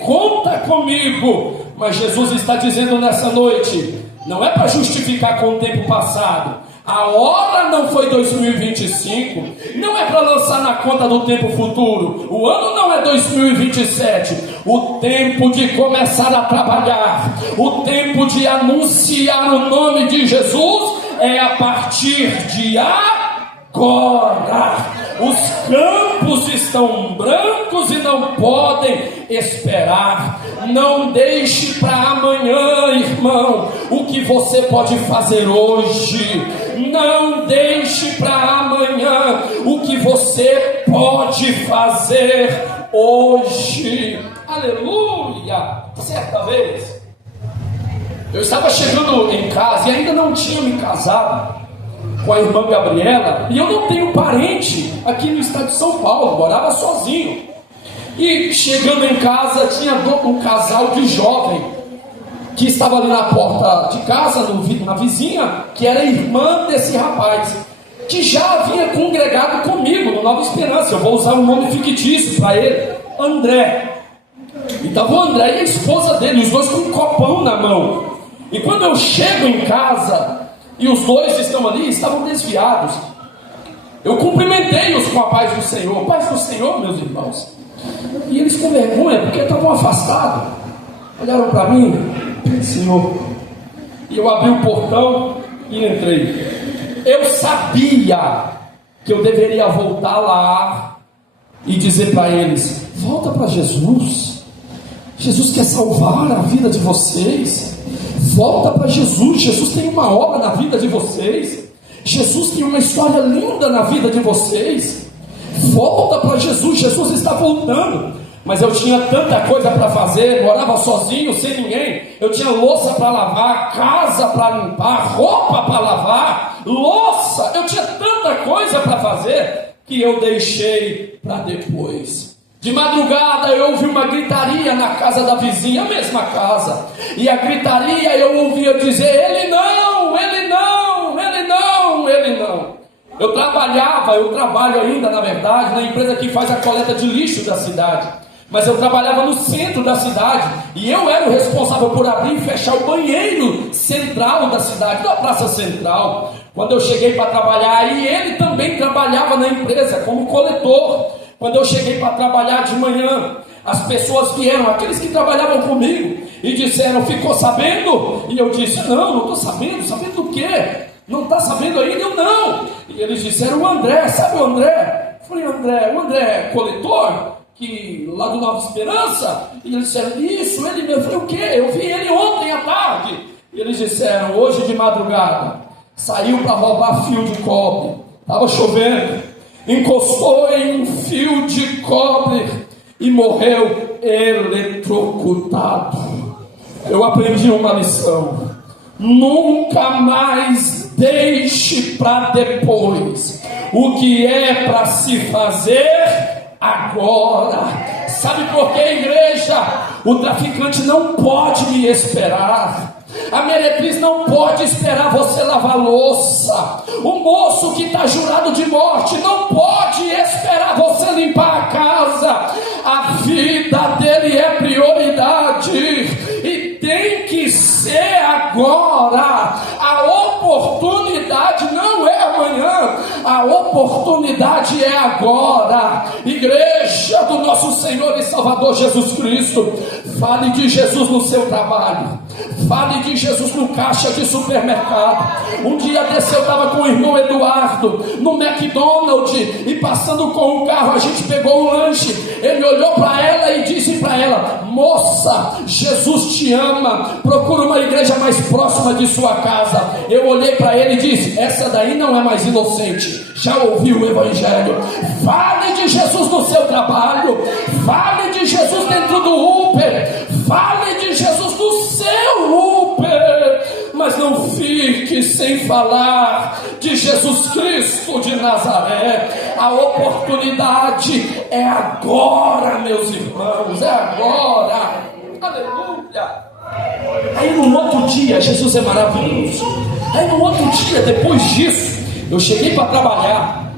conta comigo. Mas Jesus está dizendo nessa noite, não é para justificar com o tempo passado. A hora não foi 2025, não é para lançar na conta do tempo futuro. O ano não é 2027. O tempo de começar a trabalhar, o tempo de anunciar o nome de Jesus é a partir de agora. Os campos estão brancos e não podem esperar. Não deixe para amanhã, irmão, o que você pode fazer hoje. Não deixe para amanhã o que você pode fazer hoje. Aleluia! Certa vez eu estava chegando em casa e ainda não tinha me casado com a irmã Gabriela, e eu não tenho parente aqui no estado de São Paulo, morava sozinho. E chegando em casa, tinha um casal de jovem que estava ali na porta de casa, na vizinha, que era irmã desse rapaz, que já havia congregado comigo no Nova Esperança. Eu vou usar um nome fictício para ele, André. E estava o André e a esposa dele, os dois com um copão na mão. E quando eu chego em casa e os dois estão ali, estavam desviados, eu cumprimentei-os com a paz do Senhor. Paz do Senhor, meus irmãos. E eles com vergonha, porque estavam afastados, olharam para mim, Senhor. E eu abri o portão e entrei. Eu sabia que eu deveria voltar lá e dizer para eles: volta para Jesus. Jesus quer salvar a vida de vocês. Volta para Jesus. Jesus tem uma obra na vida de vocês. Jesus tem uma história linda na vida de vocês. Volta para Jesus. Jesus está voltando. Mas eu tinha tanta coisa para fazer, morava sozinho, sem ninguém. Eu tinha louça para lavar, casa para limpar, roupa para lavar, louça. Eu tinha tanta coisa para fazer que eu deixei para depois. De madrugada eu ouvi uma gritaria na casa da vizinha, a mesma casa. E a gritaria eu ouvia dizer: ele não, ele não, ele não, ele não. Eu trabalho ainda, na verdade, na empresa que faz a coleta de lixo da cidade. Mas eu trabalhava no centro da cidade e eu era o responsável por abrir e fechar o banheiro central da cidade, da praça central. Quando eu cheguei para trabalhar, e ele também trabalhava na empresa como coletor. Quando eu cheguei para trabalhar de manhã, as pessoas vieram, aqueles que trabalhavam comigo, e disseram: ficou sabendo? E eu disse: não estou sabendo. Sabendo do quê? Não está sabendo ainda? Eu não. E eles disseram: o André, sabe o André? Eu falei: o André é coletor? Que lá do Nova Esperança? E eles disseram: isso, ele mesmo. Eu falei: o quê? Eu vi ele ontem à tarde. E eles disseram: hoje de madrugada saiu para roubar fio de cobre, estava chovendo, encostou em um fio de cobre e morreu eletrocutado. Eu aprendi uma lição: nunca mais deixe para depois o que é para se fazer agora. Sabe por que, igreja? O traficante não pode me esperar. A meretriz não pode esperar você lavar louça. O moço que está jurado de morte não pode esperar você limpar a casa. A vida dele é prioridade e tem que ser agora. A oportunidade não é amanhã, a oportunidade é agora. Igreja do nosso Senhor e Salvador Jesus Cristo, fale de Jesus no seu trabalho, fale de Jesus no caixa de supermercado. Um dia desse eu estava com o irmão Eduardo no McDonald's e passando com o carro, a gente pegou um lanche. Ele olhou para ela e disse para ela: moça, Jesus te ama, procura uma igreja mais próxima de sua casa. Eu olhei para ele e disse: essa daí não é mais inocente, já ouviu o Evangelho. Fale de Jesus no seu trabalho. Fale de Jesus dentro do Uber. Fale de Jesus no seu Uber. Mas não fique sem falar de Jesus Cristo de Nazaré. A oportunidade é agora, meus irmãos, é agora. Aleluia. Aí no outro dia, Jesus é maravilhoso. Aí no outro dia, depois disso, eu cheguei para trabalhar.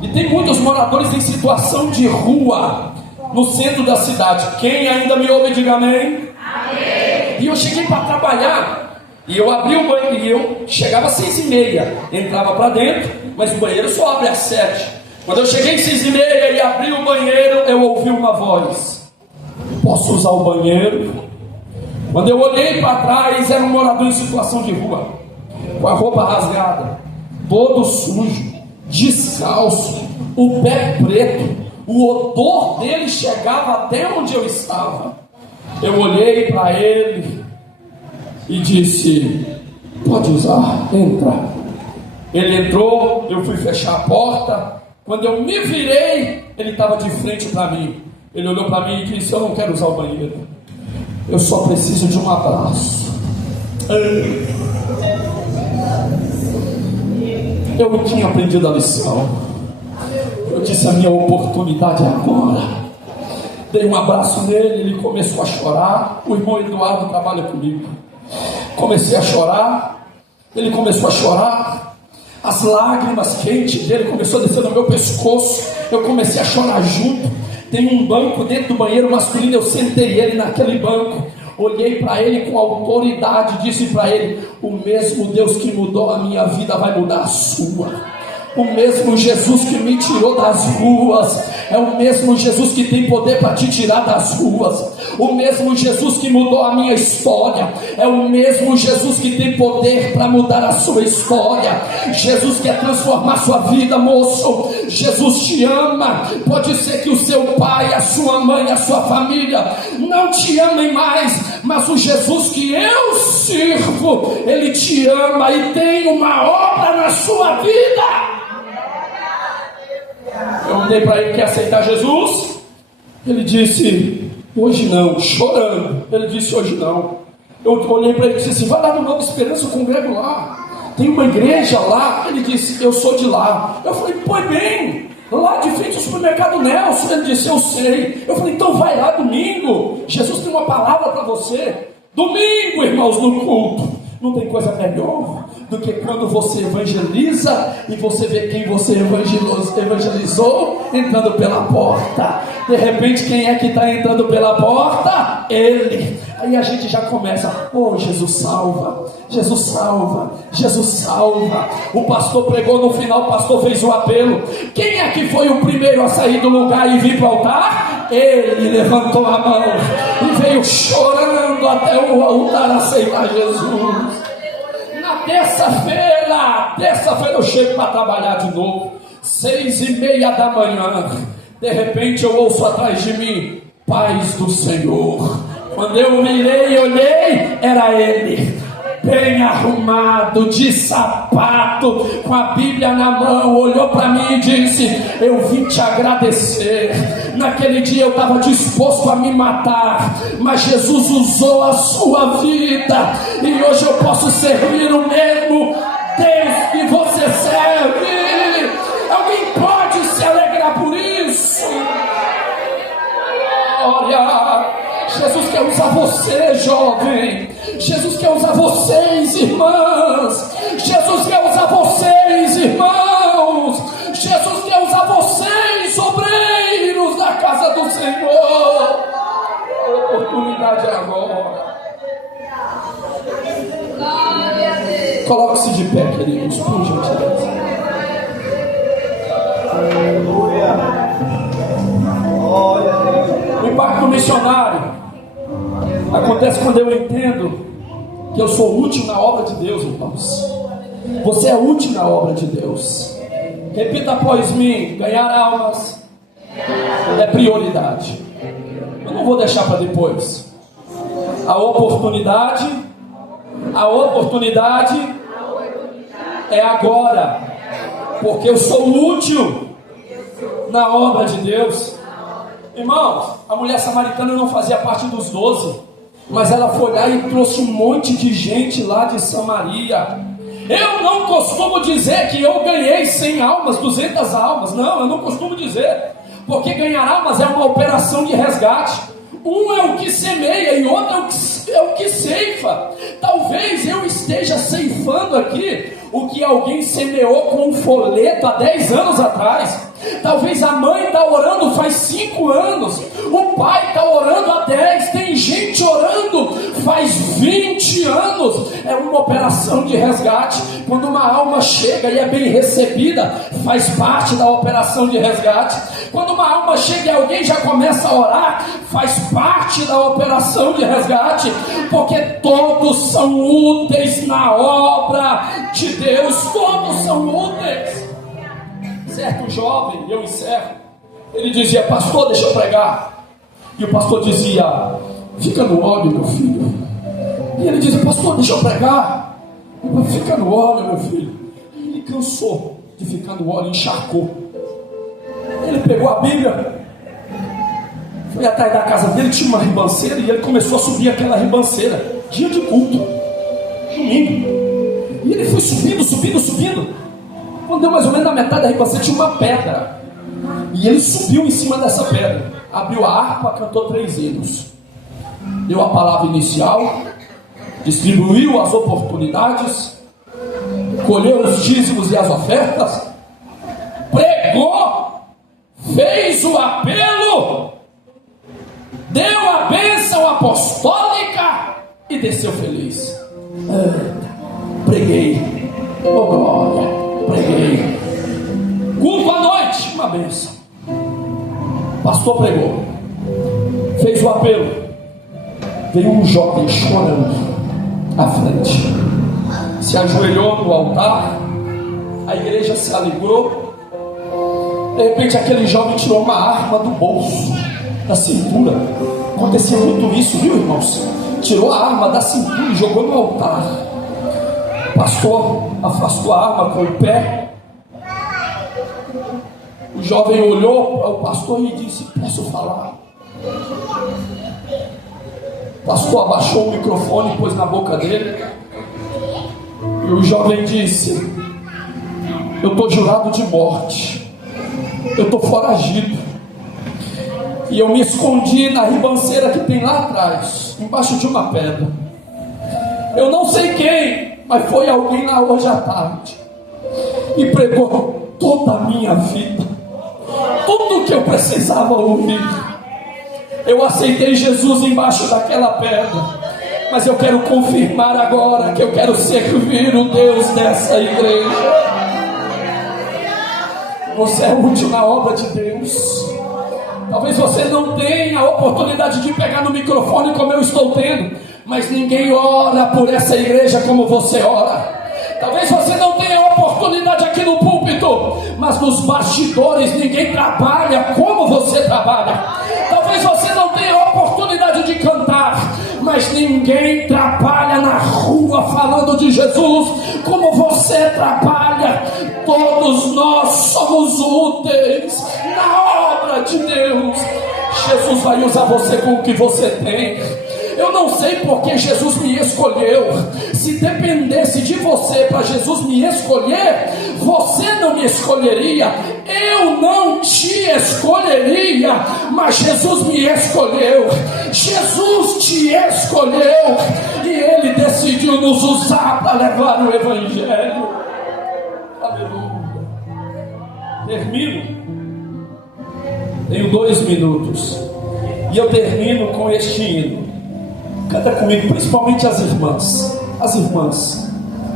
E tem muitos moradores em situação de rua no centro da cidade. Quem ainda me ouve, diga amém. Amém. E eu cheguei para trabalhar. E eu abri o banheiro, e eu chegava às 6h30, entrava para dentro, mas o banheiro só abre às 7. Quando eu cheguei às 6h30 e abri o banheiro, eu ouvi uma voz: posso usar o banheiro? Quando eu olhei para trás, era um morador em situação de rua, com a roupa rasgada, todo sujo, descalço, o pé preto, o odor dele chegava até onde eu estava. Eu olhei para ele e disse: pode usar, entra. Ele entrou, eu fui fechar a porta. Quando eu me virei, ele estava de frente para mim. Ele olhou para mim e disse: eu não quero usar o banheiro, eu só preciso de um abraço. Eu não tinha aprendido a lição. Eu disse: a minha oportunidade é agora. Dei um abraço nele, ele começou a chorar. O irmão Eduardo trabalha comigo. Comecei a chorar, ele começou a chorar, as lágrimas quentes dele começou a descer no meu pescoço, eu comecei a chorar junto. Tem um banco dentro do banheiro masculino, eu sentei ele naquele banco, olhei para ele com autoridade e disse para ele: o mesmo Deus que mudou a minha vida vai mudar a sua. O mesmo Jesus que me tirou das ruas é o mesmo Jesus que tem poder para te tirar das ruas. O mesmo Jesus que mudou a minha história é o mesmo Jesus que tem poder para mudar a sua história. Jesus quer transformar sua vida, moço. Jesus te ama. Pode ser que o seu pai, a sua mãe, a sua família não te amem mais, mas o Jesus que eu sirvo, ele te ama e tem uma obra na sua vida. Eu olhei para ele: quer aceitar Jesus? Ele disse: hoje não, chorando. Ele disse: hoje não. Eu olhei para ele e disse assim: vai lá no Nova Esperança, eu congrego lá, tem uma igreja lá. Ele disse: eu sou de lá. Eu falei: pois bem, lá de frente ao supermercado Nelson. Ele disse: eu sei. Eu falei: então vai lá domingo, Jesus tem uma palavra para você. Domingo, irmãos, no culto. Não tem coisa melhor do que quando você evangeliza e você vê quem você evangelizou entrando pela porta. De repente, quem é que está entrando pela porta? Ele. Aí a gente já começa: oh, Jesus salva, Jesus salva, Jesus salva. O pastor pregou no final, o pastor fez um apelo. Quem é que foi o primeiro a sair do lugar e vir para o altar? Ele levantou a mão e veio chorando até o altar aceitar Jesus. Na terça-feira eu chego para trabalhar de novo, 6h30 da manhã. De repente eu ouço atrás de mim: paz do Senhor. Quando eu mirei e olhei, era ele, bem arrumado, de sapato, com a Bíblia na mão. Olhou para mim e disse: eu vim te agradecer. Naquele dia eu estava disposto a me matar, mas Jesus usou a sua vida, e hoje eu posso servir o mesmo Deus que você serve. Alguém pode se alegrar por isso? Glória! Jesus quer usar você, jovem. Jesus quer usar vocês, irmãs. Jesus quer usar vocês, irmãos. Jesus quer usar vocês, obreiros da casa do Senhor. A oportunidade é agora. Coloque-se de pé, queridos, por gentileza. Aleluia. O impacto missionário acontece quando eu entendo que eu sou útil na obra de Deus, irmãos. Você é útil na obra de Deus. Repita após mim: ganhar almas é prioridade. Eu não vou deixar para depois. A oportunidade é agora. porque eu sou útil na obra de Deus. Irmãos, a mulher samaritana não fazia parte dos 12, mas ela foi lá e trouxe um monte de gente lá de Samaria. Eu não costumo dizer que eu ganhei 100 almas, 200 almas. Não, eu não costumo dizer, porque ganhar almas é uma operação de resgate. Um é o que semeia e outro é o que ceifa. Talvez eu esteja ceifando aqui o que alguém semeou com um folheto há 10 anos atrás. Talvez a mãe está orando faz 5 anos, o pai está orando há 10, tem gente orando faz 20 anos. É uma operação de resgate. Quando uma alma chega e é bem recebida, faz parte da operação de resgate. Quando uma alma chega e alguém já começa a orar, faz parte da operação de resgate, porque todos são úteis na obra de Deus. Todos são úteis. Certo jovem, eu encerro, ele dizia: pastor, deixa eu pregar. E o pastor dizia: fica no óleo, meu filho. E ele dizia: pastor, deixa eu pregar. Fica no óleo, meu filho. E ele cansou de ficar no óleo, encharcou. Ele pegou a Bíblia, foi atrás da casa dele, tinha uma ribanceira, e ele começou a subir aquela ribanceira, dia de culto, domingo. E ele foi subindo. Quando deu mais ou menos na metade da ribanceira, tinha uma pedra, e ele subiu em cima dessa pedra, abriu a harpa, cantou 3 hinos, deu a palavra inicial, distribuiu as oportunidades, colheu os dízimos e as ofertas, pregou, fez o apelo, deu a bênção apostólica e desceu feliz. Preguei, oh glória, preguei. Culto à noite, uma bênção. Pastor pregou, fez o apelo, veio um jovem chorando à frente, se ajoelhou no altar, a igreja se alegrou. De repente aquele jovem tirou uma arma do bolso, da cintura. Acontecia muito isso, viu, irmãos? Tirou a arma da cintura e jogou no altar. O pastor afastou a arma com o pé. O jovem olhou para o pastor e disse: posso falar? O pastor abaixou o microfone e pôs na boca dele. E o jovem disse: eu estou jurado de morte, eu estou foragido, e eu me escondi na ribanceira que tem lá atrás, embaixo de uma pedra. Eu não sei quem, mas foi alguém lá hoje à tarde e pregou toda a minha vida, tudo o que eu precisava ouvir. Eu aceitei Jesus embaixo daquela pedra, mas eu quero confirmar agora que eu quero servir o Deus dessa igreja. Você é útil na obra de Deus. Talvez você não tenha a oportunidade de pegar no microfone como eu estou tendo, mas ninguém ora por essa igreja como você ora. Talvez você não tenha a oportunidade aqui no púlpito, mas nos bastidores ninguém trabalha como você trabalha. Talvez você não tenha a oportunidade de cantar, mas ninguém trabalha na rua falando de Jesus como você trabalha. Todos nós somos úteis na obra de Deus. Jesus vai usar você com o que você tem. Eu não sei porque Jesus me escolheu. Se dependesse de você para Jesus me escolher, você não me escolheria, eu não te escolheria, mas Jesus me escolheu. Jesus te escolheu e Ele decidiu nos usar para levar o Evangelho. Aleluia. Termino. Tenho 2 minutos e eu termino com este hino. Canta comigo, principalmente as irmãs,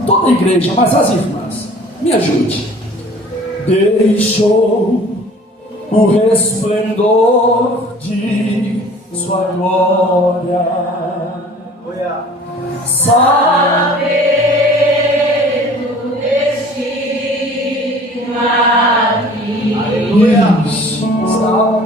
toda a igreja, mas as irmãs, me ajude. Deixou o resplendor de sua glória, saber do destino aqui, estava só.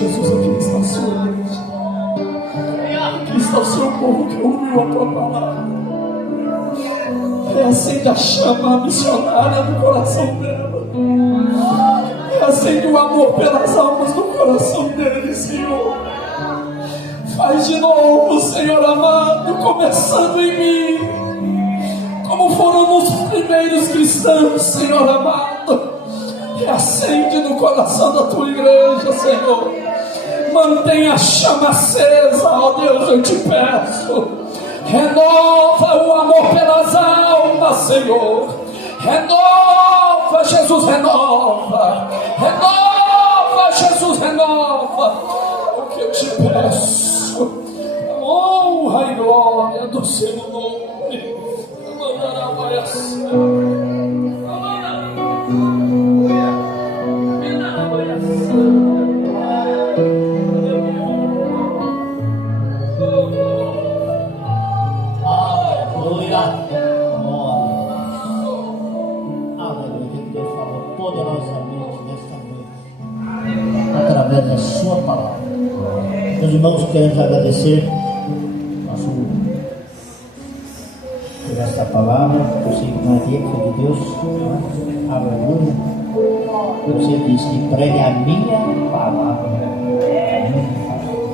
Jesus, aqui está a sua igreja. Aqui está o seu povo que ouviu a tua palavra. Reacende a chama missionária no coração dela. Reacende o amor pelas almas no coração dele, Senhor. Faz de novo, Senhor amado, começando em mim, como foram os primeiros cristãos, Senhor amado. Reacende no coração da tua igreja, Senhor. Mantenha a chama acesa, ó Deus, eu te peço. Renova o amor pelas almas, Senhor. Renova, Jesus, renova. Renova, Jesus, renova. O que eu te peço, honra e glória do seu nome. Através da sua palavra. Meus irmãos, queremos agradecer por esta palavra. Eu sei que não é dele, foi de Deus. Aleluia. Você disse que pregue a minha palavra.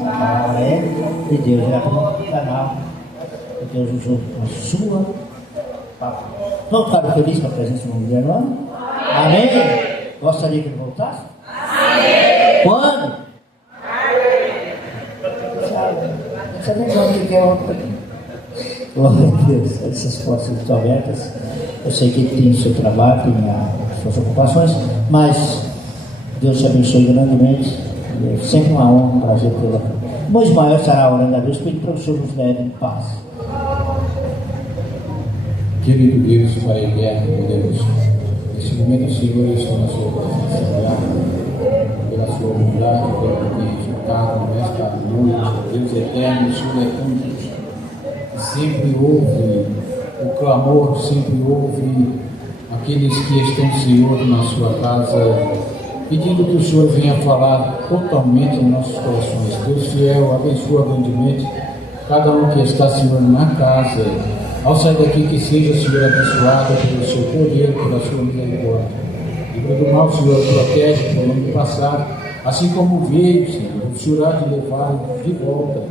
A palavra é de Deus. Era para o canal que Deus usou a sua palavra. Vamos ficar felizes com a presença do irmão? Amém? Gostaria que ele voltasse? Amém! Quando? Amém! Você nem sabe o que é outra. Glória a Deus, essas portas estão abertas. Eu sei que ele tem o seu trabalho, tem as suas ocupações, mas Deus te abençoe grandemente. É sempre uma honra, um prazer pela. O Ismael estará orando a Deus, pedindo para o Senhor nos leve em paz. Querido Deus, Pai eterno, poderoso, nesse momento, Senhor, eu estou na sua presença, pela sua bondade, pelo que tem ficado nesta noite. Deus eterno, o Senhor é tão justo. Sempre ouve o clamor, sempre ouve aqueles que estão, Senhor, na sua casa, pedindo que o Senhor venha falar totalmente em nossos corações. Deus fiel, abençoa grandemente cada um que está, Senhor, na casa. Ao sair daqui, que seja, Senhor, abençoado pelo seu poder, pela sua misericórdia. Livra do mal, Senhor, protege por onde passar, assim como veio, Senhor, o Senhor há de levar de volta.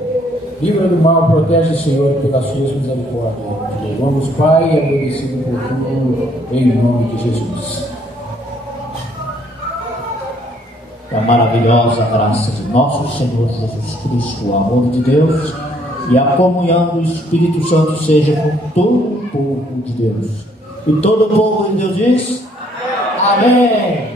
Livra do mal, protege, Senhor, pelas suas misericórdias. Louvamos, Pai, agradecido por tudo, em nome de Jesus. A maravilhosa graça de nosso Senhor Jesus Cristo, o amor de Deus e a comunhão do Espírito Santo seja com todo o povo de Deus. E todo o povo de Deus diz: Amém.